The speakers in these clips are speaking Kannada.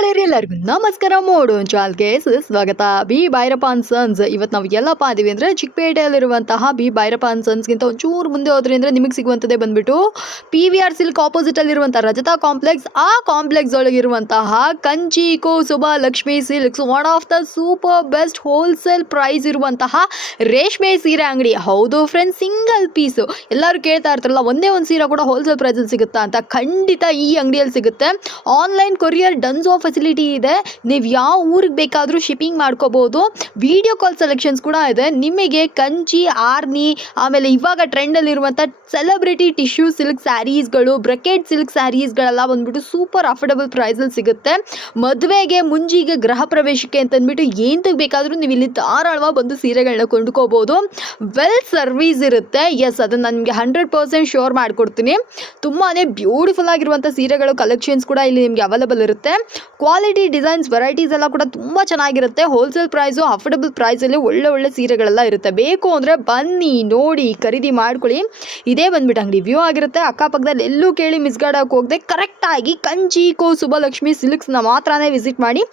ಎಲ್ಲರಿಗೂ ನಮಸ್ಕಾರ. ಮೋಡು ಚಾಲ್ಗೆ ಸ್ವಾಗತ ಬಿ ಭೈರಪ್ಪ ಅಂಡ್ ಸನ್ಸ್. ಇವತ್ತು ನಾವು ಎಲ್ಲಪ್ಪ ಅದೀವಿ ಅಂದರೆ ಚಿಕ್ಕಪೇಟೆಯಲ್ಲಿರುವಂತಹ ಬಿ ಭೈರಪ್ಪ ಅಂಡ್ ಸನ್ಸ್ಗಿಂತ ಒಂಚೂರು ಮುಂದೆ ಹೋದ್ರಿ ಅಂದರೆ ನಿಮಗೆ ಸಿಗುವಂಥದ್ದೇ ಬಂದ್ಬಿಟ್ಟು ಪಿ ವಿ ಆರ್ ಸಿಲ್ಕ್ ಆಪೋಸಿಟಲ್ಲಿರುವಂಥ ರಜತಾ ಕಾಂಪ್ಲೆಕ್ಸ್ ಆ ಕಾಂಪ್ಲೆಕ್ಸ್ ಒಳಗಿರುವಂತಹ ಕಂಚಿಕೋ Suba Lakshmi silks one of the super best wholesale price ಇರುವಂತಹ ರೇಷ್ಮೆ ಸೀರೆ ಅಂಗಡಿ. ಹೌದು ಫ್ರೆಂಡ್ಸ್ ಸಿಂಗಲ್ ಪೀಸು ಎಲ್ಲರೂ ಕೇಳ್ತಾ ಇರ್ತಾರಲ್ಲ, ಒಂದೇ ಒಂದು ಸೀರೆ ಕೂಡ ಹೋಲ್ಸೇಲ್ ಪ್ರೈಸಲ್ಲಿ ಸಿಗುತ್ತಾ ಅಂತ ಖಂಡಿತ ಈ ಅಂಗಡಿಯಲ್ಲಿ ಸಿಗುತ್ತೆ. ಆನ್ಲೈನ್ ಕೊರಿಯರ್ ಡನ್ಸೋ ಫೆಸಿಲಿಟಿ ಇದೆ. ನೀವು ಯಾವ ಊರಿಗೆ ಬೇಕಾದರೂ ಶಿಪ್ಪಿಂಗ್ ಮಾಡ್ಕೋಬೋದು. ವಿಡಿಯೋ ಕಾಲ್ ಸೆಲೆಕ್ಷನ್ಸ್ ಕೂಡ ಇದೆ. ನಿಮಗೆ ಕಂಚಿ, ಆರ್ನಿ, ಆಮೇಲೆ ಇವಾಗ ಟ್ರೆಂಡಲ್ಲಿರುವಂಥ ಸೆಲೆಬ್ರಿಟಿ ಟಿಶ್ಯೂ ಸಿಲ್ಕ್ ಸ್ಯಾರೀಸ್ಗಳು ಬ್ರಕೆಟ್ ಸಿಲ್ಕ್ ಸ್ಯಾರೀಸ್ಗಳೆಲ್ಲ ಬಂದ್ಬಿಟ್ಟು ಸೂಪರ್ ಅಫೋರ್ಡಬಲ್ ಪ್ರೈಸಲ್ಲಿ ಸಿಗುತ್ತೆ. ಮದುವೆಗೆ ಮುಂಜಿಗೆ ಗೃಹ ಪ್ರವೇಶಕ್ಕೆ ಅಂತಂದ್ಬಿಟ್ಟು ಏನಕ್ಕೆ ಬೇಕಾದರೂ ನೀವು ಇಲ್ಲಿ ಧಾರಾಳವಾಗಿ ಬಂದು ಸೀರೆಗಳನ್ನ ಕೊಂಡ್ಕೋಬೋದು. ವೆಲ್ ಸರ್ವಿಸ್ ಇರುತ್ತೆ. ಎಸ್ ಅದನ್ನು ನನಗೆ ಹಂಡ್ರೆಡ್ ಪರ್ಸೆಂಟ್ ಶೋರ್ ಮಾಡಿಕೊಡ್ತೀನಿ. ತುಂಬಾ ಬ್ಯೂಟಿಫುಲ್ ಆಗಿರುವಂಥ ಸೀರೆಗಳು ಕಲೆಕ್ಷನ್ಸ್ ಕೂಡ ಇಲ್ಲಿ ನಿಮಗೆ ಅವೈಲಬಲ್ ಇರುತ್ತೆ. ಕ್ವಾಲಿಟಿ ಡಿಸೈನ್ಸ್ ವೆರೈಟೀಸ್ ಎಲ್ಲ ಕೂಡ ತುಂಬ ಚೆನ್ನಾಗಿರುತ್ತೆ. ಹೋಲ್ಸೇಲ್ ಪ್ರೈಸು ಅಫೋರ್ಡಬಲ್ ಪ್ರೈಸಲ್ಲಿ ಒಳ್ಳೆ ಒಳ್ಳೆ ಸೀರೆಗಳೆಲ್ಲ ಇರುತ್ತೆ. ಬೇಕು ಅಂದರೆ ಬನ್ನಿ, ನೋಡಿ, ಖರೀದಿ ಮಾಡ್ಕೊಳ್ಳಿ. ಇದೇ ಬಂದ್ಬಿಟ್ಟು ಅಂಗಡಿ ವ್ಯೂ ಆಗಿರುತ್ತೆ. ಅಕ್ಕಪಕ್ಕದಲ್ಲಿ ಎಲ್ಲೂ ಕೇಳಿ ಮಿಸ್ಗಾಡೋಕೆ ಹೋಗದೆ ಕರೆಕ್ಟಾಗಿ ಕಂಚಿ, ಕೋ ಸುಬ್ಬಲಕ್ಷ್ಮಿ ಸಿಲ್ಕ್ಸ್ನ ಮಾತ್ರನೇ ವಿಸಿಟ್ ಮಾಡಿ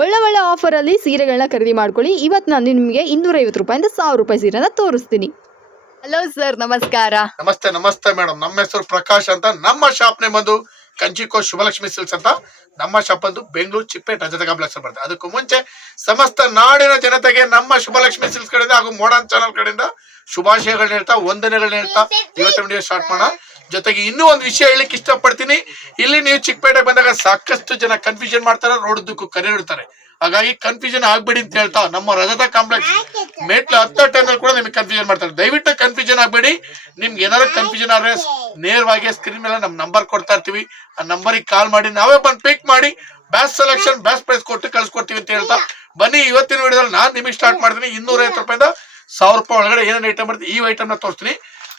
ಒಳ್ಳೆ ಒಳ್ಳೆ ಆಫರಲ್ಲಿ ಸೀರೆಗಳನ್ನ ಖರೀದಿ ಮಾಡ್ಕೊಳ್ಳಿ. ಇವತ್ತು ನಾನು ನಿಮಗೆ ಇನ್ನೂರೈವತ್ತು ರೂಪಾಯಿಂದ ಸಾವಿರ ರೂಪಾಯಿ ಸೀರೆನ ತೋರಿಸ್ತೀನಿ. ಹಲೋ ಸರ್ ನಮಸ್ಕಾರ. ನಮಸ್ತೆ ನಮಸ್ತೆ ಮೇಡಮ್ ನಮ್ಮ ಹೆಸರು ಪ್ರಕಾಶ್ ಅಂತ. ನಮ್ಮ ಶಾಪ್ ನೇಮ್ ಬಂದು ಕಂಚಿಕೋ ಶುಭಲಕ್ಷ್ಮಿ ಸಿಲ್ಸ್ ಅಂತ ನಮ್ಮ ಶಾಪ್ ಅಂದು ಬೆಂಗಳೂರು ಚಿಪ್ಪೆ ರಜತ ಕಾಂಪ್ಲೆಕ್ಸ್ ಬರುತ್ತೆ. ಅದಕ್ಕೂ ಮುಂಚೆ ಸಮಸ್ತ ನಾಡಿನ ಜನತೆಗೆ ನಮ್ಮ ಶುಭಲಕ್ಷ್ಮಿ ಸಿಲ್ಸ್ ಕಡೆಯಿಂದ ಹಾಗೂ ಮೋಡನ್ ಚಾನಲ್ ಕಡೆಯಿಂದ ಶುಭಾಶಯಗಳನ್ನ ಹೇಳ್ತಾ ವಂದನೆಗಳನ್ನ ಹೇಳ್ತಾ ಇವತ್ತಿನ ವಿಡಿಯೋ ಸ್ಟಾರ್ಟ್ ಮಾಡೋಣ. ಜೊತೆಗೆ ಇನ್ನೂ ಒಂದು ವಿಷಯ ಹೇಳಲಿಕ್ಕೆ ಇಷ್ಟಪಡ್ತೀನಿ. ಇಲ್ಲಿ ನೀವು ಚಿಕ್ಕಪೇಟೆ ಬಂದಾಗ ಸಾಕಷ್ಟು ಜನ ಕನ್ಫ್ಯೂಷನ್ ಮಾಡ್ತಾರೆ ರೋಡದಕ್ಕೂ ಕರೆ ಇಡ್ತಾರೆ ಹಾಗಾಗಿ ಕನ್ಫ್ಯೂಷನ್ ಆಗ್ಬೇಡಿ ಅಂತ ಹೇಳ್ತಾ, ನಮ್ಮ ರಜತ ಕಾಂಪ್ಲೆಕ್ಸ್ ಮೇಟ್ಲ ಹತ್ತ ಟೈಮಲ್ಲಿ ಕೂಡ ನಿಮಗೆ ಕನ್ಫ್ಯೂಷನ್ ಮಾಡ್ತಾರೆ. ದಯವಿಟ್ಟು ಕನ್ಫ್ಯೂಷನ್ ಆಗ್ಬೇಡಿ. ನಿಮ್ಗೆ ಏನಾದ್ರು ಕನ್ಫ್ಯೂಷನ್ ಆದ್ರೆ ನೇರವಾಗಿ ಸ್ಕ್ರೀನ್ ಮೇಲೆ ನಮ್ಮ ನಂಬರ್ ಕೊಡ್ತಾ ಇರ್ತೀವಿ. ಆ ನಂಬರಿಗೆ ಕಾಲ್ ಮಾಡಿ ನಾವೇ ಬಂದು ಪಿಕ್ ಮಾಡಿ ಬ್ಯಾಸ್ಟ್ ಸೆಲೆಕ್ಷನ್ ಬ್ಯಾಸ್ಟ್ ಪ್ರೈಸ್ ಕೊಟ್ಟು ಕಳ್ಸಿಕೊಡ್ತೀವಿ ಅಂತ ಹೇಳ್ತಾ. ಬನ್ನಿ ಇವತ್ತಿನ ವಿಡಿಯೋದಲ್ಲಿ ನಾನು ನಿಮಗೆ ಸ್ಟಾರ್ಟ್ ಮಾಡ್ತೀನಿ. ಇನ್ನೂರೈವತ್ತು ರೂಪಾಯಿಂದ ಸಾವಿರ ರೂಪಾಯಿ ಒಳಗಡೆ ಏನೇನು ಐಟಮ್ ಬರುತ್ತೆ ಈ ಐಟಮ್ನ ತೋರಿಸ್ತೀನಿ.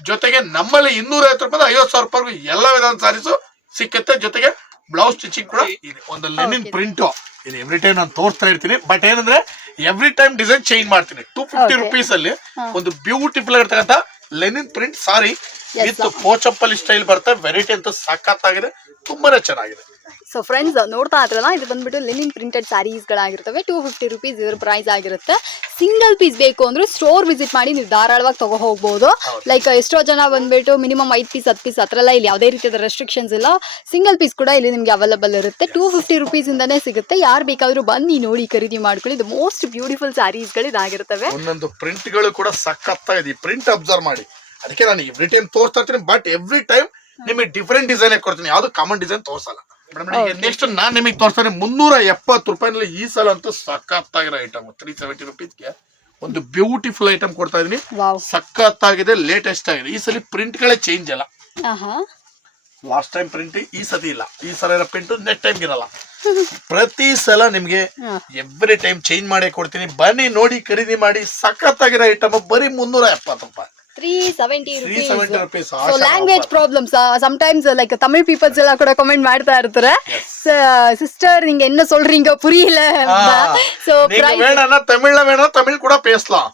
ಜೊತೆಗೆ ನಮ್ಮಲ್ಲಿ ಇನ್ನೂರೈವತ್ತು ರೂಪಾಯಿ ಐವತ್ತು ಸಾವಿರ ರೂಪಾಯಿ ಎಲ್ಲ ವಿಧಾನ ಸಾರೀಸು ಸಿಕ್ಕತ್ತೆ. ಜೊತೆಗೆ ಬ್ಲೌಸ್ ಸ್ಟಿಚಿಂಗ್ ಕೂಡ ಇದೆ. ಒಂದು ಲೆನಿನ್ ಪ್ರಿಂಟು ಇದು ಎವ್ರಿ ಟೈಮ್ ನಾನು ತೋರಿಸ್ತಾ ಇರ್ತೀನಿ. ಬಟ್ ಏನಂದ್ರೆ ಎವ್ರಿ ಟೈಮ್ ಡಿಸೈನ್ ಚೇಂಜ್ ಮಾಡ್ತೀನಿ. Two fifty. ರುಪೀಸ್ ಅಲ್ಲಿ ಒಂದು ಬ್ಯೂಟಿಫುಲ್ ಆಗಿರ್ತಕ್ಕಂಥ ಲೆನಿನ್ ಪ್ರಿಂಟ್ ಸಾರಿ ಇತ್ತು ವಿತ್. ಪೋಚಪ್ಪಲ್ಲಿ ಸ್ಟೈಲ್ ಬರ್ತಾ ವೆರೈಟಿ ಅಂತ ಸಖತ್ತಾಗಿದೆ ತುಂಬಾನೇ ಚೆನ್ನಾಗಿದೆ. ಸೊ ಫ್ರೆಂಡ್ಸ್ ನೋಡ್ತಾ ಇದ್ರಲ್ಲ ಇದು ಬಂದ್ಬಿಟ್ಟು ಲಿನಿನ್ ಪ್ರಿಂಟೆಡ್ ಸ್ಯಾರೀಸ್ಗಳಾಗಿರ್ತವೆ ಟೂ ಫಿಫ್ಟಿ ರುಪೀಸ್ ಇದ್ರ ಪ್ರೈಸ್ ಆಗಿರುತ್ತೆ. ಸಿಂಗಲ್ ಪೀಸ್ ಬೇಕು ಅಂದ್ರೆ ಸ್ಟೋರ್ ವಿಸಿಟ್ ಮಾಡಿ ನೀವು ಧಾರಾಳವಾಗಿ ತಗೋ ಹೋಗ್ಬೋದು. ಲೈಕ್ ಎಷ್ಟೋ ಜನ ಬಂದ್ಬಿಟ್ಟು ಮಿನಿಮಮ್ ಐದು ಪೀಸ್ ಹತ್ತು ಪೀಸ್ ಹತ್ರ ಇಲ್ಲಿ ಯಾವುದೇ ರೀತಿಯಾದ ರೆಸ್ಟ್ರಿಕ್ಷನ್ಸ್ ಇಲ್ಲ. ಸಿಂಗಲ್ ಪೀಸ್ ಕೂಡ ಇಲ್ಲಿ ನಿಮಗೆ ಅವೈಲಬಲ್ ಇರುತ್ತೆ. ಟೂ ಫಿಫ್ಟಿ ರುಪೀಸಿಂದನೇ ಸಿಗುತ್ತೆ. ಯಾರು ಬೇಕಾದರೂ ಬನ್ನಿ ನೋಡಿ ಖರೀದಿ ಮಾಡ್ಕೊಳ್ಳಿ. ಇದು ಮೋಸ್ಟ್ ಬ್ಯೂಟಿಫುಲ್ ಸ್ಯಾರೀಸ್ಗಳು ಇದಾಗಿರ್ತವೆ. ಒಂದೊಂದು ಪ್ರಿಂಟ್ಗಳು ಕೂಡ ಸಖತ್ತಾಗಿದೆ ಪ್ರಿಂಟ್ ಅಬ್ಸರ್ವ್ ಮಾಡಿ. ಅದಕ್ಕೆ ನಾನು ಎವ್ರಿ ಟೈಮ್ ತೋರಿಸ್ತಾ ಇರ್ತೀನಿ ಬಟ್ ಎವ್ರಿ ಟೈಮ್ ನಿಮಗೆ ಡಿಫ್ರೆಂಟ್ ಡಿಸೈನ್ ಕೊಡ್ತೀನಿ. ಯಾವುದು ಕಾಮನ್ ಡಿಸೈನ್ ತೋರಿಸಲ್ಲ. ನೆಕ್ಸ್ಟ್ ನಾನ್ ನಿಮಗೆ ತೋರಿಸ್ತಾರೆ ಮುನ್ನೂರ ಎಪ್ಪತ್ತು ರೂಪಾಯಿನಲ್ಲಿ ಈ ಸಲ ಅಂತೂ ಸಖತ್ತಾಗಿರೋ ಐಟಮ್ ತ್ರೀ ಸೆವೆಂಟಿ ರುಪೀಸ್ಗೆ ಒಂದು ಬ್ಯೂಟಿಫುಲ್ ಐಟಮ್ ಕೊಡ್ತಾ ಇದೀನಿ. ಸಖತ್ತಾಗಿದೆ ಲೇಟೆಸ್ಟ್ ಆಗಿದೆ. ಈ ಸಲ ಪ್ರಿಂಟ್ಗಳೇ ಚೇಂಜ್ ಅಲ್ಲ ಲಾಸ್ಟ್ ಟೈಮ್ ಪ್ರಿಂಟ್ ಈ ಸತಿ ಇಲ್ಲ. ಈ ಸಲ ಇರೋ ಪ್ರಿಂಟ್ ನೆಕ್ಸ್ಟ್ ಟೈಮ್ ಇರಲ್ಲ. ಪ್ರತಿ ಸಲ ನಿಮ್ಗೆ ಎವ್ರಿ ಟೈಮ್ ಚೇಂಜ್ ಮಾಡಿ ಕೊಡ್ತೀನಿ. ಬನ್ನಿ ನೋಡಿ ಖರೀದಿ ಮಾಡಿ. ಸಖತ್ತಾಗಿರೋ ಐಟಮ್ ಬರೀ ಮುನ್ನೂರ ಎಪ್ಪತ್ತು ರೂಪಾಯಿ. Three seventy rupees so language problems sometimes like Tamil peoples ಎಲ್ಲ ಕೂಡ ಕಮೆಂಟ್ ಮಾಡ್ತಾ ಇರ್ತಾರೆ. ಸಿಸ್ಟರ್ நீங்க என்ன சொல்றீங்க புரியல ಸೊ ಪ್ರೈಸ್ வேணும்னா தமிழ்ல வேணும் தமிழ் கூட பேசலாம்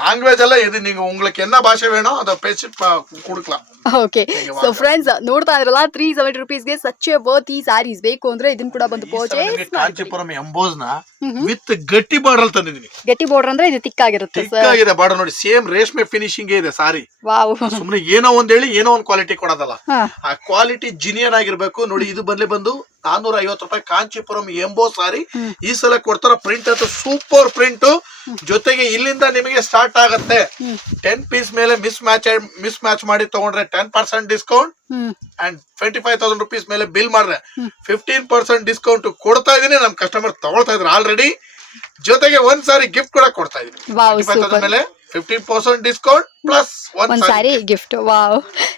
லாங்குவேஜ் எல்லாம் எது நீங்க உங்களுக்கு என்ன பாஷை வேணும் அதை பேசி ப- கொடுக்கலாம் ಓಕೆ ಹೀಗೆ ಸೊ ಫ್ರೆಂಡ್ಸ್ ನೋಡ್ತಾ ಇದ್ರಲ್ಲ ತ್ರೀ ಸೆವೆಂಟಿ ರುಪೀಸ್ಗೆ ಸಚ್ ವರ್ತ್ ಈ ಸ್ಯಾರೀಸ್ ಬೇಕು ಅಂದ್ರೆ ಇದನ್ನ ಕೂಡ ಬಂದು ಈ ಸಲ ಪರ್ಚೇಸ್ ನಿಮ್ಗೆ ಕಾಂಚೀಪುರಂ ಎಂಬೋಸ್ ನ ವಿತ್ ಗಟ್ಟಿ ಬಾರ್ಡರ್ ತಂದಿದ್ದೀನಿ ಗಟ್ಟಿ ಬೋರ್ಡರ್ ಅಂದ್ರೆ ಇದು ತಿಕ್ಕಾಗಿರುತ್ತೆ ಸರ್ ಚಿಕ್ಕಾಗಿದೆ ಬಾರ್ಡರ್ ನೋಡಿ ಸೇಮ್ ರೇಷ್ಮೆ ಫಿನಿಶಿಂಗ್ ಇದೆ ಸಾರಿ ವಾವ್ ಸುಮ್ನೆ ಏನೋ ಒಂದ್ ಹೇಳಿ ಏನೋ ಒಂದ್ ಕ್ವಾಲಿಟಿ ಕೊಡೋದಲ್ಲ ಹಾ. ಆ ಕ್ವಾಲಿಟಿ ಜಿನಿಯನ್ ಆಗಿರ್ಬೇಕು ನೋಡಿ ಇದು ಬಂದ್ಲಿ ಬಂದು ನಾನೂರ ಐವತ್ತು ರೂಪಾಯಿ ಕಾಂಚಿಪುರಂ ಎಂಬೋ ಸಾರಿ ಈ ಸಲ ಕೊಡ್ತಾರ ಪ್ರಿಂಟ್ ಅಂತ ಸೂಪರ್ ಪ್ರಿಂಟ್ ಜೊತೆಗೆ ಇಲ್ಲಿಂದ ನಿಮಗೆ ಸ್ಟಾರ್ಟ್ ಆಗತ್ತೆ. ಟೆನ್ ಪೀಸ್ ಮೇಲೆ ಮಿಸ್ ಮ್ಯಾಚ್ ಮಿಸ್ ಮ್ಯಾಚ್ ಮಾಡಿ ತಗೊಂಡ್ರೆ ten percent discount and twenty five thousand rupees ಮೇಲೆ ಬಿಲ್ ಮಾಡ್ರೆ ಫಿಫ್ಟೀನ್ ಪರ್ಸೆಂಟ್ ಡಿಸ್ಕೌಂಟ್ ಕೊಡ್ತಾ ಇದೀನಿ. ನಮ್ ಕಸ್ಟಮರ್ ತಗೊಳ್ತಾ ಇದ್ರು ಆಲ್ರೆಡಿ ಜೊತೆಗೆ ಒಂದ್ ಸಾರಿ ಗಿಫ್ಟ್ ಕೂಡ ಕೊಡ್ತಾ ಇದೀನಿ. ಮೇಲೆ ಫಿಫ್ಟೀನ್ ಪರ್ಸೆಂಟ್ ಡಿಸ್ಕೌಂಟ್ ಪ್ಲಸ್ ಒಂದ್ sari gift wow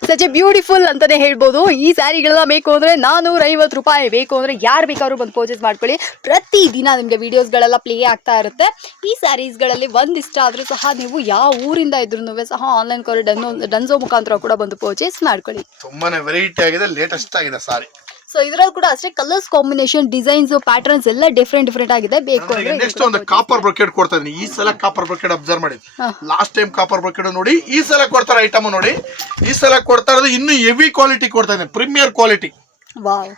such a beautiful ಅಂತಾನೆ ಹೇಳ್ಬೋದು. ಈ ಸ್ಯಾರಿಗಳೆಲ್ಲ ಬೇಕು ಅಂದ್ರೆ ನಾನೂರ ಐವತ್ತು ರೂಪಾಯಿ ಬೇಕು ಅಂದ್ರೆ ಯಾರು ಬೇಕಾದ್ರೂ ಬಂದು ಪರ್ಚೇಸ್ ಮಾಡ್ಕೊಳ್ಳಿ. ಪ್ರತಿ ದಿನ ನಿಮಗೆ ವಿಡಿಯೋಸ್ಗಳೆಲ್ಲ ಪ್ಲೇ ಆಗ್ತಾ ಇರುತ್ತೆ. ಈ ಸ್ಯಾರೀಸ್ಗಳಲ್ಲಿ ಒಂದು ಇಷ್ಟ ಆದ್ರೂ ಸಹ ನೀವು ಯಾವ ಊರಿಂದ ಇದ್ರೂ ಸಹ ಆನ್ಲೈನ್ ಕಾಲ್ ಡನ್ನೋ ಡನ್ಸೋ ಮುಖಾಂತರ ಕೂಡ ಬಂದು ಪರ್ಚೇಸ್ ಮಾಡ್ಕೊಳ್ಳಿ. ತುಂಬಾನೇ ವೆರೈಟಿ ಆಗಿದೆ ಲೇಟೆಸ್ಟ್ ಆಗಿದೆ ಸಾರಿ. ಸೊ ಇದರಲ್ಲಿ ಕೂಡ ಅಷ್ಟೇ ಕಲರ್ಸ್ ಕಾಂಬಿನೇಷನ್ ಡಿಸೈನ್ಸ್ ಪ್ಯಾಟರ್ನ್ಸ್ ಎಲ್ಲ ಡಿಫ್ರೆಂಟ್ ಡಿಫ್ರೆಂಟ್ ಆಗಿದೆ. ಬೇಕು ಅಂದ್ರೆ ನೆಕ್ಸ್ಟ್ ಒಂದು ಕಾಪರ್ ಬ್ರೊಕೆಟ್ ಕೊಡ್ತಾ ಇದೀನಿ ಈ ಸಲ ಕಾಪರ್ ಬ್ರೊಕೆಟ್ ಅಬ್ಸರ್ವ್ ಮಾಡಿ. ಲಾಸ್ಟ್ ಟೈಮ್ ಕಾಪರ್ ಬ್ರೊಕೆಟ್ ನೋಡಿ ಈ ಸಲ ಕೊಡ್ತಾರೆ ಐಟಮ್ ನೋಡಿ. ಈ ಸಲ ಕೊಡ್ತಾ ಇರೋದು ಇನ್ನು ಹೆವಿ ಕ್ವಾಲಿಟಿ ಕೊಡ್ತಾ ಇದ್ದೀನಿ. ಪ್ರೀಮಿಯರ್ ಕ್ವಾಲಿಟಿ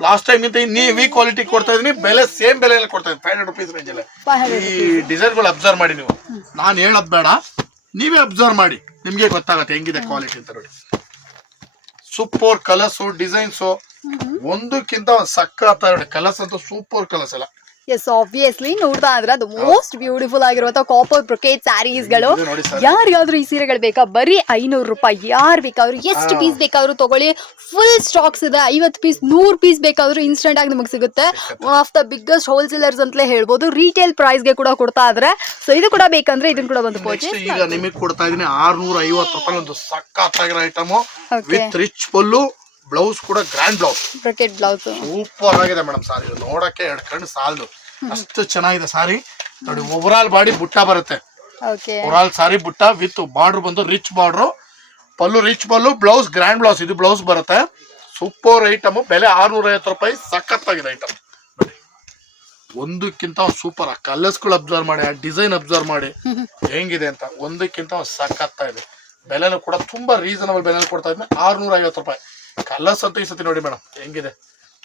ಲಾಸ್ಟ್ ಟೈಮ್ ಗಿಂತ ಇನ್ನೂ ಹೆವಿ ಕ್ವಾಲಿಟಿ ಕೊಡ್ತಾ ಇದೀನಿ ಬೆಲೆ ಸೇಮ್ ಬೆಲೆ ಕೊಡ್ತಾ ಇದ್ದೀನಿ. ಫೈವ್ ಹಂಡ್ರೆಡ್ ರುಪೀಸ್ ರೇಂಜ್ ಅಲ್ಲಿ. ಈ ಡಿಸೈನ್ಗಳು ಅಬ್ಸರ್ವ್ ಮಾಡಿ ನೀವು. ನಾನು ಹೇಳದ್ ಬೇಡ. ನೀವೇ ಅಬ್ಸರ್ವ್ ಮಾಡಿ. ನಿಮ್ಗೆ ಗೊತ್ತಾಗತ್ತೆ ಹೆಂಗಿದೆ ಕ್ವಾಲಿಟಿ ಅಂತ ನೋಡಿ. ಸೂಪರ್ ಕಲರ್ಸು ಡಿಸೈನ್ಸು ಒಂದಕ್ಕಿಂತ ಒಂದು ಸಕ್ಕತ್ ಎರಡು ಕಲರ್ಸ್ ಅಂತೂ ಸೂಪರ್ ಕಲರ್ಸ್ ಎಲ್ಲ. ಎಸ್ ಆಬ್ವಿಯಸ್ಲಿ ನೋಡ್ತಾ ಇದ್ರೆ ಅದು ಮೋಸ್ಟ್ ಬ್ಯೂಟಿಫುಲ್ ಆಗಿರುವಂತ ಕಾಪರ್ ಬ್ರೊಕೇಟ್ ಸ್ಯಾರೀಸ್ಗಳು ಯಾರಿಗಾದ್ರೂ ಈ ಸೀರೆಗಳು ಬೇಕಾ? ಬರೀ ಐನೂರು ರೂಪಾಯಿ. ಯಾರು ಬೇಕಾದ್ರು ಎಷ್ಟು ಪೀಸ್ ಬೇಕಾದ್ರೂ ತಗೊಳ್ಳಿ. ಫುಲ್ ಸ್ಟಾಕ್ಸ್ ಇದೆ. ಐವತ್ತು ಪೀಸ್ ನೂರು ಪೀಸ್ ಬೇಕಾದ್ರೂ ಇನ್ಸ್ಟೆಂಟ್ ಆಗಿ ನಿಮಗೆ ಸಿಗುತ್ತೆ. One of the biggest wholesalers ಅಂತಲೇ ಹೇಳ್ಬೋದು. ರಿಟೇಲ್ ಪ್ರೈಸ್ಗೆ ಕೂಡ ಕೊಡ್ತಾ ಇದ್ರೆ. ಸೊ ಇದು ಕೂಡ ಬೇಕಂದ್ರೆ ಇದನ್ನ ಕೂಡ ಒಂದು ನೆಕ್ಸ್ಟ್ ಪರ್ಚೇಸ್ ಈಗ ನಿಮಗೆ ಕೊಡ್ತಾ ಇದೀನಿ ಆರ್ನೂರ ಐವತ್ತು ರೂಪಾಯಿ ಒಂದು ಸಕ್ಕತ್ತಾಗಿರೋ item. With rich pallu blouse ಕೂಡ grand blouse brocade blouse super ಆಗಿದೆ ಮೇಡಮ್ ಸಾರಿ ನೋಡಕ್ಕೆ ಎರಡು ಕಣ್ಣು ಸಾಲದು. ಅಷ್ಟು ಚೆನ್ನಾಗಿದೆ ಸಾರಿ ನೋಡಿ ಓವರಾಲ್ ಬಾಡಿ ಬುಟ್ಟ ಬರುತ್ತೆ. Okay all sari butta with border ಬಂದು rich border pallu rich pallu blouse grand blouse ಇದು ಬ್ಲೌಸ್ ಬರುತ್ತೆ. ಸೂಪರ್ ಐಟಮ್ ಬೆಲೆ ಆರ್ನೂರ ಐವತ್ತು ರೂಪಾಯಿ. ಸಖತ್ತಾಗಿದೆ ಐಟಮ್ ನೋಡಿ. ಒಂದಕ್ಕಿಂತ ಸೂಪರ್ ಆ. ಕಲರ್ಸ್ಗಳು ಅಬ್ಸರ್ವ್ ಮಾಡಿ ಆ ಡಿಸೈನ್ ಅಬ್ಸರ್ವ್ ಮಾಡಿ ಹೆಂಗಿದೆ ಅಂತ. ಒಂದಕ್ಕಿಂತ ಒಂದು ಸಖತ್ತಾಗಿದೆ. ಬೆಲೆನೂ ಕೂಡ ತುಂಬಾ ರೀಸನಬಲ್ ಬೆಲೆ ಕೊಡ್ತಾ ಇದ್ದೀನಿ. ಆರ್ನೂರ ಐವತ್ತು ರೂಪಾಯಿ. ಕಲರ್ಸ್ ಅಂತ ಈ ಸತಿ ನೋಡಿ ಮೇಡಮ್. ಹೆಂಗಿದೆ?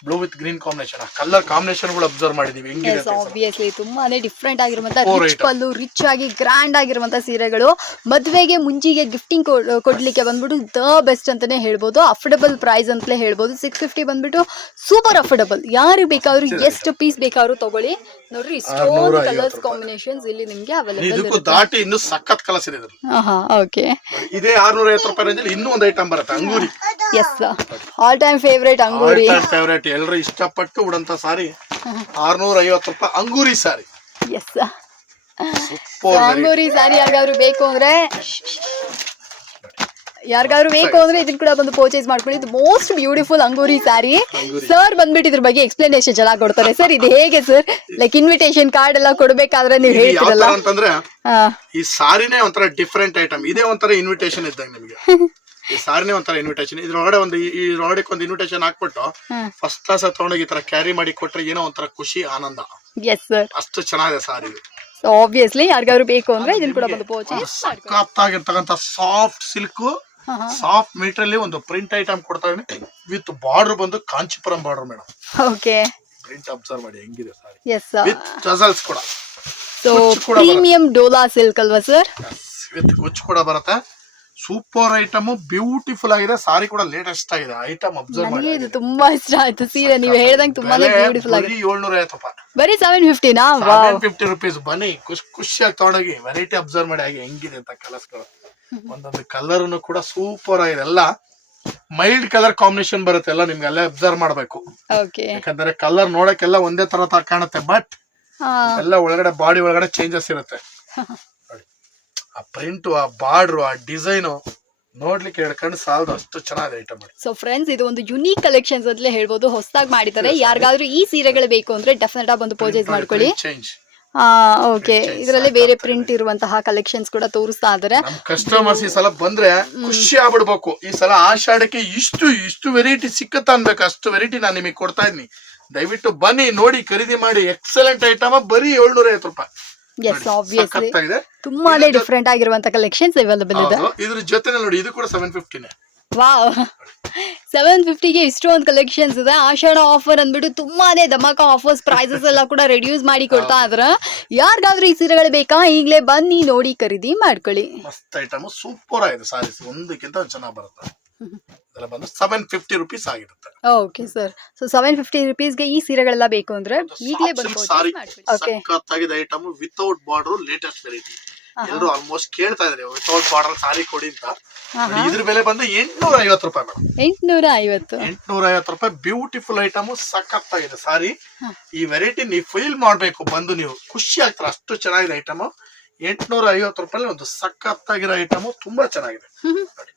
Blue with green combination colour ಕಾಂಬಿನೇಷನ್ಗಳು observe ಮಾಡಿದೀವಿ. ಹೆಂಗಿದೆ ಎಸ್ ಆಬ್ವಿಯಸ್ಲಿ ತುಂಬಾನೇ ಡಿಫ್ರೆಂಟ್ ಆಗಿರುವಂತ Four rich item. Pallu rich ಆಗಿ ಗ್ರ್ಯಾಂಡ್ ಆಗಿರುವಂತ ಸೀರೆಗಳು. ಮದುವೆಗೆ ಮುಂಚಿಗೆ ಗಿಫ್ಟಿಂಗ್ ಕೊಡ್ಲಿಕ್ಕೆ ಬಂದ್ಬಿಟ್ಟು ದ ಬೆಸ್ಟ್ ಅಂತಾನೆ ಹೇಳ್ಬೋದು. ಅಫೋರ್ಡಬಲ್ ಪ್ರೈಸ್ ಅಂತಲೇ ಹೇಳ್ಬೋದು. ಸಿಕ್ಸ್ ಫಿಫ್ಟಿ ಬಂದ್ಬಿಟ್ಟು ಸೂಪರ್ ಅಫೋರ್ಡಬಲ್ ಯಾರು ಬೇಕಾದ್ರೂ ಎಷ್ಟು ಪೀಸ್ ಬೇಕಾದ್ರೂ ತಗೊಳ್ಳಿ. ನೋಡ್ರಿ ಇಷ್ಟೊಂದು ಐವತ್ತು ಕಲರ್ಸ್ ರೂಪಾಯಿ. ಕಾಂಬಿನೇಷನ್ಸ್ ಇಲ್ಲಿ ನಿಮ್ಗೆ ಇದಕ್ಕೂ ಅವೈಲೇಬಲ್ ದಾಟಿ ಇನ್ನು ಸಖತ್ ಕಲರ್ಸ್ ಇದೆ ಇದ್ರಲ್ಲಿ. ಹಾ ಓಕೆ ಇದೇ ಆರ್ನೂರ ಐವತ್ತು ರೂಪಾಯಿ ರೇಂಜಲ್ಲಿ ಇನ್ನೂ ಒಂದು ಐಟಮ್ ಬರುತ್ತೆ Angoori. Yes all time favourite Angoori. Favourite ಎಲ್ಲರೂ ಇಷ್ಟಪಟ್ಟು ಉಡಂತ ಸಾರಿ. ಆರ್ನೂರ ಐವತ್ತು ರೂಪಾಯಿ ಅಂಗೂರಿ ಸಾರಿ. ಎಸ್ ಅಂಗೂರಿ ಸಾರಿ ಯಾರಿಗಾದ್ರೂ ಬೇಕು ಅಂದ್ರೆ ಯಾರಿಗಾದ್ರು ಬೇಕು ಅಂದ್ರೆ ಇದನ್ನ ಕೂಡ ಬಂದು ಪರ್ಚೇಸ್ ಮಾಡ್ಕೊಳ್ಳಿ. ಇದು most beautiful Angoori sari. Sir ಬಂದ್ಬಿಟ್ಟು ಇದ್ರ ಬಗ್ಗೆ ಎಕ್ಸ್ಪ್ಲನೇಷನ್ ಚೆನ್ನಾಗಿ ಕೊಡ್ತಾರೆ. ಸರ್ ಇದು ಹೇಗೆ ಸರ್ ಲೈಕ್ ಇನ್ವಿಟೇಷನ್ ಕಾರ್ಡ್ ಎಲ್ಲ ಕೊಡ್ಬೇಕಾದ್ರೆ ನೀವು ಹೇಳ್ತೀರಲ್ಲ ಹೇಳ್ತಿರಲ್ಲ? ತರ ಅಂತಂದ್ರೆ ಈ ಸಾರಿನೇ ಒಂಥರ ಡಿಫ್ರೆಂಟ್ ಐಟಮ್ ಇದೇ ಒಂಥರ ಇನ್ವಿಟೇಷನ್ ಇದ್ದಂಗೆ ನಿಮಗೆ. ಸಾರಿನೇ ಒಂಥರ ಇನ್ವಿಟೇಷನ್ ಇದ್ರೊಳಗಡೆ ಒಂದು ಒಳಗಡೆ ಒಂದು ಇನ್ವಿಟೇಷನ್ ಹಾಕ್ಬಿಟ್ಟು ಫಸ್ಟ್ ಕ್ಲಾಸ್ ತಗೊಂಡೋಗಿ ಈ ತರ ಕ್ಯಾರಿ ಮಾಡಿ ಕೊಟ್ರೆ ಏನೋ ಒಂಥರ ಖುಷಿ ಆನಂದ. ಎಸ್ ಸರ್ ಅಷ್ಟು ಚೆನ್ನಾಗಿದೆ ಸಾರಿ ಇದು. ಸೊ ಆಬ್ವಿಯಸ್ಲಿ ಯಾರಿಗಾದ್ರು ಬೇಕು ಅಂದ್ರೆ ಇದನ್ನ ಕೂಡ ಬಂದು ಪರ್ಚೇಸ್ ಸಖತ್ತಾಗಿರ್ತಕ್ಕಂಥ ಸಾಫ್ಟ್ ಸಿಲ್ಕ್ ಸಾಫ್ಟ್ ಮೀಟರ್ ಅಲ್ಲಿ ಒಂದು ಪ್ರಿಂಟ್ ಐಟಮ್ ಕೊಡ್ತಾ ಇದೀನಿ ವಿತ್ ಬಾರ್ಡರ್ ಬಂದು Kanchipuram border madam okay print observe ಮಾಡಿ ಹೆಂಗಿದೆ ಸಾರಿ. ಎಸ್ ವಿತ್ ಟಸಲ್ಸ್ ಕೂಡ. ಸೊ ಪ್ರೀಮಿಯಂ ಡೋಲಾ ಸಿಲ್ಕ್ ಅಲ್ವಾ ಸರ್ ವಿತ್ ಕುಚ್ ಕೂಡ ಬರುತ್ತೆ. ಸೂಪರ್ ಐಟಮ್ ಬ್ಯೂಟಿಫುಲ್ ಆಗಿದೆ ಸಾರಿ ಕೂಡ ಲೇಟೆಸ್ಟ್ ಆಗಿದೆ ಐಟಮ್ ಅಬ್ಸರ್ವ್ ನನಗೆ ಮಾಡಿ ಇದು ತುಂಬಾ ಇಷ್ಟ ಆಯ್ತು ಸೀರೆ ನೀವು ಹೇಳ್ದಂಗೆ ತುಂಬಾನೇ ಬ್ಯೂಟಿಫುಲ್ ಆಗಿದೆ. ಏಳ್ನೂರ ಐವತ್ತು ರೂಪಾಯಿ ಬರೀ ಸೆವೆನ್ ಫಿಫ್ಟಿನಾ ವಾವ್ ಫಿಫ್ಟಿ ರುಪೀಸ್ ಬನ್ನಿ ಖುಷಿ ಖುಷಿಯಾಗಿ ತಗೊಂಡೋಗಿ ವೆರೈಟಿ ಅಬ್ಸರ್ವ್ ಮಾಡಿ ಹಾಗೆ ಹೆಂಗಿದೆ ಅಂತ ಕಲರ್ಸ್ಗಳು. ಒಂದೊಂದು ಕಲರ್ ಕೂಡ ಸೂಪರ್ ಆಗಿದೆ. ಎಲ್ಲ ಮೈಲ್ಡ್ ಕಲರ್ ಕಾಂಬಿನೇಷನ್ ಬರುತ್ತೆ ಎಲ್ಲ ನಿಮ್ಗೆ ಅಲ್ಲೇ ಅಬ್ಸರ್ವ್ ಮಾಡಬೇಕು. ಓಕೆ ಯಾಕಂದ್ರೆ ಕಲರ್ ನೋಡಕ್ಕೆಲ್ಲ ಒಂದೇ ತರ ತರ ಕಾಣುತ್ತೆ ಬಟ್ ಎಲ್ಲ ಒಳಗಡೆ ಬಾಡಿ ಒಳಗಡೆ ಚೇಂಜಸ್ ಇರುತ್ತೆ. ಪ್ರಿಂಟ್ ಆ ಬಾರ್ಡ್ರು ಆ ಡಿಸೈನು ನೋಡ್ಲಿಕ್ಕೆ ಹೇಳ್ಕೊಂಡು ಸಾಲದು ಅಷ್ಟು ಚೆನ್ನಾಗಿದೆ ಐಟಮ್ ಮಾಡಿ ಸೊ ಫ್ರೆಂಡ್ಸ್ ಇದು ಒಂದು ಯುನೀಕ್ ಕಲೆಕ್ಷನ್ಸ್ ಅಂತಲೇ ಹೇಳ್ಬೋದು. ಹೊಸದಾಗಿ ಮಾಡಿದ್ದಾರೆ. ಯಾರಿಗಾದ್ರೂ ಈ ಸೀರೆಗಳು ಬೇಕು ಅಂದ್ರೆ ಡೆಫಿನೆಟ್ ಆಗಿ ಬಂದು ಪರ್ಚೇಸ್ ಮಾಡ್ಕೊಳ್ಳಿ. ಚೇಂಜ್ ಆ ಓಕೆ ಇದರಲ್ಲಿ ಬೇರೆ ಪ್ರಿಂಟ್ ಇರುವಂತಹ ಕಲೆಕ್ಷನ್ಸ್ ಕೂಡ ತೋರಿಸ್ತಾ ಇದ್ದಾರೆ. ಕಸ್ಟಮರ್ಸ್ ಈ ಸಲ ಬಂದ್ರೆ ಖುಷಿ ಆಗ್ಬಿಡ್ಬೇಕು. ಈ ಸಲ ಆಷಾಢಕ್ಕೆ ಇಷ್ಟು ಇಷ್ಟು ವೆರೈಟಿ ಸಿಕ್ಕತ್ತ ಅನ್ಬೇಕು. ಅಷ್ಟು ವೆರೈಟಿ ನಾನು ನಿಮಗೆ ಕೊಡ್ತಾ ಇದ್ದೀನಿ. ದಯವಿಟ್ಟು ಬನ್ನಿ ನೋಡಿ ಖರೀದಿ ಮಾಡಿ. ಎಕ್ಸಲೆಂಟ್ ಐಟಮ್ ಬರೀ ಏಳ್ನೂರ ಐವತ್ತು ರೂಪಾಯಿ. ಎಸ್ ಆಬ್ವಿಯಸ್ಲಿ ಸಖತ್ತಾಗಿದೆ. ತುಂಬಾನೇ ಡಿಫ್ರೆಂಟ್ ಆಗಿರುವಂತ ಕಲೆಕ್ಷನ್ಸ್ ಅವೈಲೇಬಲ್ ಇದೆ. ಹೌದು. ಇದ್ರ ಜೊತೆ ನೋಡಿ ಇದು ಕೂಡ ಸೆವೆನ್ ಫಿಫ್ಟಿನೇ ವಾವ್ ಸೆವೆನ್ ಫಿಫ್ಟಿಗೆ ಇಷ್ಟೊಂದು ಕಲೆಕ್ಷನ್ಸ್ ಇದೆ. ಆಷಾಢ ಆಫರ್ ಅಂದ್ಬಿಟ್ಟು ತುಂಬಾನೇ ಧಮಾಕ ಆಫರ್ಸ್ ಪ್ರೈಸಸ್ ಎಲ್ಲ ಕೂಡ ರೆಡ್ಯೂಸ್ ಮಾಡಿ ಕೊಡ್ತಾ ಇದ್ರ. ಯಾರಿಗಾದ್ರೂ ಈ ಸೀರೆಗಳು ಬೇಕಾ ಈಗಲೇ ಬನ್ನಿ ನೋಡಿ ಖರೀದಿ ಮಾಡ್ಕೊಳ್ಳಿ. ಮಸ್ತ್ ಐಟಮ್ ಸೂಪರ್ ಆಗಿದೆ ಸಾರೀಸ್. ಒಂದಕ್ಕಿಂತ ಒಂದ್ ಚೆನ್ನಾಗಿ ಬರುತ್ತೆ. ಇದೆಲ್ಲ ಬಂದು ಸೆವೆನ್ ಫಿಫ್ಟಿ ರುಪೀಸ್ ಆಗಿರುತ್ತೆ. Okay sir so seven fifty ರುಪೀಸ್ಗೆ ಈ ಸೀರೆಗಳೆಲ್ಲ ಬೇಕು ಅಂದ್ರೆ ಈಗಲೇ ಸಾರಿ ಓಕೆ ಸಖತ್ತಾಗಿದೆ item without border latest variety ಎಲ್ಲರೂ ಆಲ್ಮೋಸ್ಟ್ ಕೇಳ್ತಾ ಇದ್ರೆ ವಿತೌಟ್ ಬಾರ್ಡರ್ ಸಾರಿ ಕೊಡಿ ಅಂತ. ಇದ್ರ ಬೆಲೆ ಬಂದು ಎಂಟ್ನೂರ ಐವತ್ತು ರೂಪಾಯಿ ಮೇಡಮ್ ಎಂಟ್ನೂರ ಐವತ್ತು ಎಂಟ್ನೂರ ಐವತ್ತು ರೂಪಾಯಿ ಬ್ಯೂಟಿಫುಲ್ ಐಟಮ್ ಸಖತ್ತಾಗಿದೆ ಸಾರಿ. ಈ ವೆರೈಟಿ ನೀವು ಫೀಲ್ ಮಾಡ್ಬೇಕು ಬಂದು ನೀವು ಖುಷಿ ಆಗ್ತಾರೆ ಅಷ್ಟು ಚೆನ್ನಾಗಿದೆ ಐಟಮ್ ಎಂಟ್ನೂರ ಐವತ್ತು ರೂಪಾಯಿ ಒಂದು ಸಖತ್ತಾಗಿರೋ ಐಟಮ್ ತುಂಬಾ ಚೆನ್ನಾಗಿದೆ. ನೋಡಿ.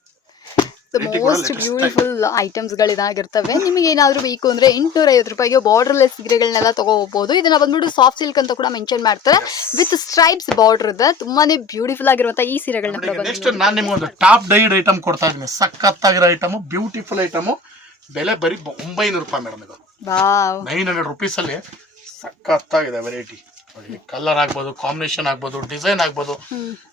ಮೋಸ್ಟ್ ಬ್ಯೂಟಿಫುಲ್ ಐಟಮ್ಸ್ ಗಳಿದಾಗಿರ್ತವೆ ನಿಮಗೆ ಏನಾದರೂ ಬೇಕು ಅಂದ್ರೆ ಎಂಟುನೂರ ಐವತ್ತು ರೂಪಾಯಿಗೆ ಬಾರ್ಡರ್ಲೆಸ್ ಸೀರೆಗಳನ್ನೆಲ್ಲ ತಗೋಬಹುದು ಇದನ್ನ ಬಂದ್ಬಿಟ್ಟು ಸಾಫ್ಟ್ ಸಿಲ್ಕ್ ಅಂತ ಕೂಡ ಮೆನ್ಷನ್ ಮಾಡ್ತಾರೆ. ವಿತ್ ಸ್ಟ್ರೈಪ್ಸ್ ಬಾರ್ಡರ್ ಇದೆ ತುಂಬಾನೇ ಬ್ಯೂಟಿಫುಲ್ ಆಗಿರುವಂತಹ ಈ ಸೀರೆಗಳನ್ನ ನೆಕ್ಸ್ಟ್ ನಾನು ನಿಮಗೆ ಒಂದು ಟಾಪ್ ಡೈಡ್ ಐಟಮ್ ಕೊಡ್ತಾ ಇದ್ದೀನಿ. ಸಖತ್ತಾಗಿರೋ ಐಟಮ್ ಬ್ಯೂಟಿಫುಲ್ ಐಟಮ್ ಬೆಲೆ ಬರೀ ಒಂಬೈನೂರು ರೂಪಾಯಿ ಮೇಡಮ್ ಇದು. ನೈನ್ ಹಂಡ್ರೆಡ್ ರುಪೀಸಲ್ಲಿ ಸಖತ್ತಾಗಿದೆ ವೆರೈಟಿ ಕಲರ್ ಆಗ್ಬೋದು ಕಾಂಬಿನೇಷನ್ ಆಗ್ಬೋದು ಡಿಸೈನ್ ಆಗ್ಬೋದು.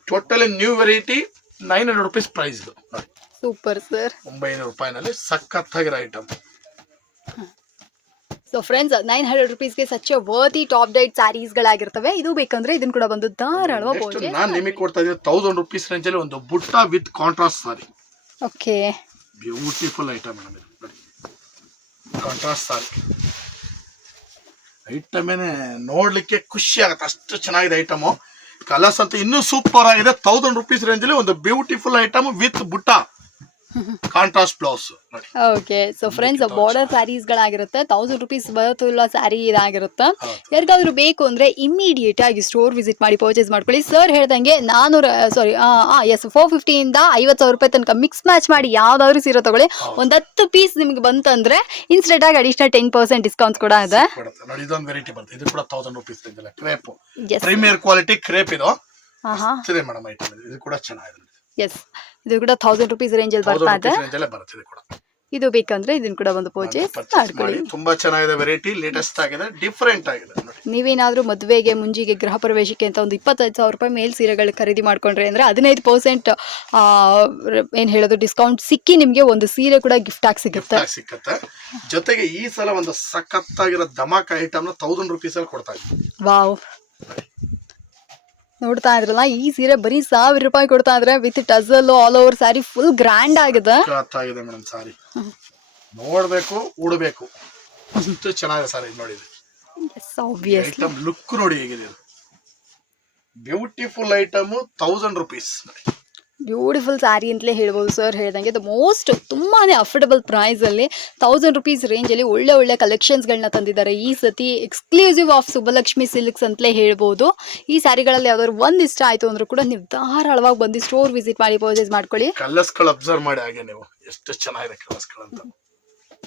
Totally new variety nine hundred rupees price ಇದು. ನೋಡಿ. ಸೂಪರ್ ಸರ್ ಒಂಬೈನೂರು ರೂಪಾಯಿನಲ್ಲಿ ಸಖತ್ತಾಗಿರೋ item so friends nine hundred ರುಪೀಸ್ಗೆ such a worthy top dyed ಸ್ಯಾರೀಸ್ಗಳಾಗಿರ್ತವೆ ಇದು ಬೇಕಂದ್ರೆ ಇದನ್ನ ಕೂಡ ಬಂದು ಧಾರಾಳವಾಗಿ ನಾನು ನಿಮಗೆ ಕೊಡ್ತಾ ಇದ್ದೀನಿ ತೌಸಂಡ್ ರುಪೀಸ್ ರೇಂಜಲ್ಲಿ ಒಂದು butta with contrast sari okay. Beautiful item madam ಇದು. ಕಾಂಟ್ರಾಸ್ಟ್ ಸಾರಿ ಐಟಮೇನೆ ನೋಡಲಿಕ್ಕೆ ಖುಷಿ ಆಗುತ್ತೆ. ಅಷ್ಟು ಚೆನ್ನಾಗಿದೆ ಐಟಮು ಕಲರ್ಸ್ ಅಂತ ಇನ್ನೂ ಸೂಪರ್ ಆಗಿದೆ. ತೌಸಂಡ್ ರುಪೀಸ್ ರೇಂಜಲ್ಲಿ ಒಂದು ಬ್ಯೂಟಿಫುಲ್ ಐಟಮ್ ವಿತ್ ಬುಟ್ಟ. Contrast blouse okay so friends border ಸ್ಯಾರೀಸ್ಗಳಾಗಿರುತ್ತೆ thousand rupees ಬರುತ್ತಿಲ್ಲ ಸ್ಯಾರಿ ಇದಾಗಿರುತ್ತೆ. ಯಾರಿಗಾದ್ರೂ ಬೇಕು ಅಂದ್ರೆ ಇಮಿಡಿಯೇಟ್ ಆಗಿ ಸ್ಟೋರ್ ವಿಸಿಟ್ ಮಾಡಿ ಪರ್ಚೇಸ್ ಮಾಡ್ಕೊಳ್ಳಿ. ಸರ್ ಹೇಳ್ದಂಗೆ ನಾನೂರ ಸಾರಿ ಎಸ್ ಫೋರ್ ಫಿಫ್ಟಿಯಿಂದ ಐವತ್ತು ಸಾವಿರ ರೂಪಾಯಿ ತನಕ ಮಿಕ್ಸ್ ಮ್ಯಾಚ್ ಮಾಡಿ ಯಾವ್ದಾದ್ರು ಸೀರೆ ತಗೊಳ್ಳಿ. ಒಂದ್ ಹತ್ತು ಪೀಸ್ ನಿಮ್ಗೆ ಬಂತಂದ್ರೆ ಇನ್ಸ್ಟೆಂಟ್ ಆಗಿ ಅಡಿಷನಲ್ ಟೆನ್ ಪರ್ಸೆಂಟ್ ಡಿಸ್ಕೌಂಟ್ ಕೂಡ ಇದೆ. ಇದೊಂದು ವೆರೈಟಿ ಬರುತ್ತೆ. ಇದು ಕೂಡ ತೌಸಂಡ್ ರುಪೀಸ್ ರೇಂಜ್ ಅಲ್ಲ ಕ್ರೇಪ್ ಪ್ರೀಮಿಯರ್ ಕ್ವಾಲಿಟಿ ಕ್ರೇಪ್ ಇದು. ಮೇಡಮ್ ಐಟಮ್ ಇದು ಕೂಡ ಚೆನ್ನಾಗಿದೆ. ಎಸ್ ಇದು ಕೂಡ ತೌಸಂಡ್ ರುಪೀಸ್ ರೇಂಜ್ ಅಲ್ಲಿ ಬರ್ತಾ ಇದೆ. ಇದು ಬೇಕಂದ್ರೆ ಇದನ್ನ ಕೂಡ ಒಂದು ಪರ್ಚೇಸ್ ಮಾಡ್ಕೊಳ್ಳಿ. ತುಂಬಾ ಚೆನ್ನಾಗಿದೆ ವೆರೈಟಿ ಲೇಟೆಸ್ಟ್ ಆಗಿದೆ ಡಿಫ್ರೆಂಟ್ ಆಗಿದೆ ನೀವೇನಾದ್ರೂ ಮದುವೆಗೆ ಮುಂಜಿಗೆ ಗೃಹ ಪ್ರವೇಶಕ್ಕೆ ಅಂತ ಒಂದು ಇಪ್ಪತ್ತೈದು ಸಾವಿರ ರೂಪಾಯಿ ಮೇಲ್ ಸೀರೆಗಳು ಖರೀದಿ ಮಾಡ್ಕೊಂಡ್ರೆ ಅಂದ್ರೆ ಹದಿನೈದು ಪರ್ಸೆಂಟ್ ಏನು ಹೇಳೋದು ಡಿಸ್ಕೌಂಟ್ ಸಿಕ್ಕಿ ನಿಮಗೆ ಒಂದು ಸೀರೆ ಕೂಡ ಗಿಫ್ಟ್ ಆಗಿ ಸಿಗುತ್ತೆ. ಸಿಕ್ಕತ್ತೆ. ಜೊತೆಗೆ ಈ ಸಲ ಒಂದು ಸಖತ್ತಾಗಿರೋ ಧಮಾಕ ಐಟಮ್ ತೌಸಂಡ್ ರುಪೀಸ್ ಅಲ್ಲಿ ಕೊಡ್ತಾ ಇದ್ದೀವಿ ವಾವ್. ನೋಡ್ತಾ ಇದ್ರಲ್ಲ ಈ ಸೀರೆ ಬರೀ ಸಾವಿರ ರೂಪಾಯಿ ಕೊಡ್ತಾ ಇದ್ರೆ with tassel all over sari full grand ಆಗಿದೆ. ಆಗಿದೆ ಮೇಡಮ್ ಸಾರಿ ನೋಡ್ಬೇಕು ಉಡ್ಬೇಕು. ಅಷ್ಟು ಚೆನ್ನಾಗಿದೆ ಸಾರಿ ನೋಡಿ ಆಬ್ವಿಯಸ್ಲಿ ಐಟಮ್ ಲುಕ್ ನೋಡಿ ಹೇಗಿದೆ beautiful item thousand rupees beautiful sari ಅಂತಲೇ ಹೇಳ್ಬೋದು ಸರ್ ಹೇಳ್ದಂಗೆ. ದ ಮೋಸ್ಟ್ ತುಂಬಾ ಅಫೋರ್ಡಬಲ್ ಪ್ರೈಸಲ್ಲಿ ತೌಸಂಡ್ ರುಪೀಸ್ ರೇಂಜಲ್ಲಿ ಒಳ್ಳೆ ಒಳ್ಳೆ ಕಲೆಕ್ಷನ್ಸ್ಗಳನ್ನ ತಂದಿದ್ದಾರೆ. ಈ ಸತಿ ಎಕ್ಸ್ಕ್ಲೂಸಿವ್ ಆಫ್ ಸುಬ್ಬಲಕ್ಷ್ಮಿ ಸಿಲ್ಕ್ಸ್ ಅಂತಲೇ ಹೇಳ್ಬೋದು. ಈ ಸ್ಯಾರಿಗಳಲ್ಲಿ ಯಾವ್ದಾದ್ರು ಒಂದು ಇಷ್ಟ ಆಯಿತು ಅಂದ್ರೂ ಕೂಡ ನೀವು ಧಾರಾಳವಾಗಿ ಬಂದು ಸ್ಟೋರ್ ವಿಸಿಟ್ ಮಾಡಿ ಪರ್ಚೇಸ್ ಮಾಡ್ಕೊಳ್ಳಿ. ಕಲರ್ಸ್ಗಳು ಅಬ್ಸರ್ವ್ ಮಾಡಿ ಹಾಗೆ ನೀವು. ಎಷ್ಟು ಚೆನ್ನಾಗಿದೆ ಕಲರ್ಸ್ ಅಂತ.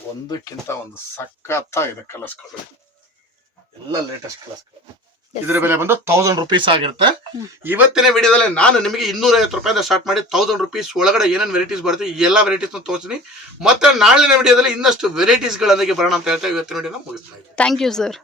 ಒಂದಕ್ಕಿಂತ ಒಂದು ಸಖತ್ತಾಗಿದೆ ಕಲರ್ಸ್ಗಳು. ಎಲ್ಲ ಲೇಟೆಸ್ಟ್ ಕಲರ್ಸ್ ಇದ್ರ ಬೆಲೆ ಬಂದು ತೌಸಂಡ್ ರುಪೀಸ್ ಆಗಿರುತ್ತೆ. ಇವತ್ತಿನ ವಿಡಿಯೋದಲ್ಲಿ ನಾನು ನಿಮಗೆ ಇನ್ನೂರ ಐವತ್ತು ರೂಪಾಯಿಂದ ಸ್ಟಾರ್ಟ್ ಮಾಡಿ ತೌಸಂಡ್ ರುಪೀಸ್ ಒಳಗಡೆ ಏನೇನು ವೆರೈಟೀಸ್ ಬರುತ್ತೆ ಎಲ್ಲ ವೆರೈಟೀಸ್ ತೋರಿಸ್ತೀನಿ. ಮತ್ತೆ ನಾಳಿನ ವಿಡಿಯೋದಲ್ಲಿ ಇನ್ನಷ್ಟು ವೆರೈಟೀಸ್ ಗಳೊಂದಿಗೆ ಬರೋಣ ಅಂತ ಹೇಳ್ತಾ ಇವತ್ತಿನ ವಿಡಿಯೋನ ಮುಗಿಸ್ತಾ ಥ್ಯಾಂಕ್ ಯು ಸರ್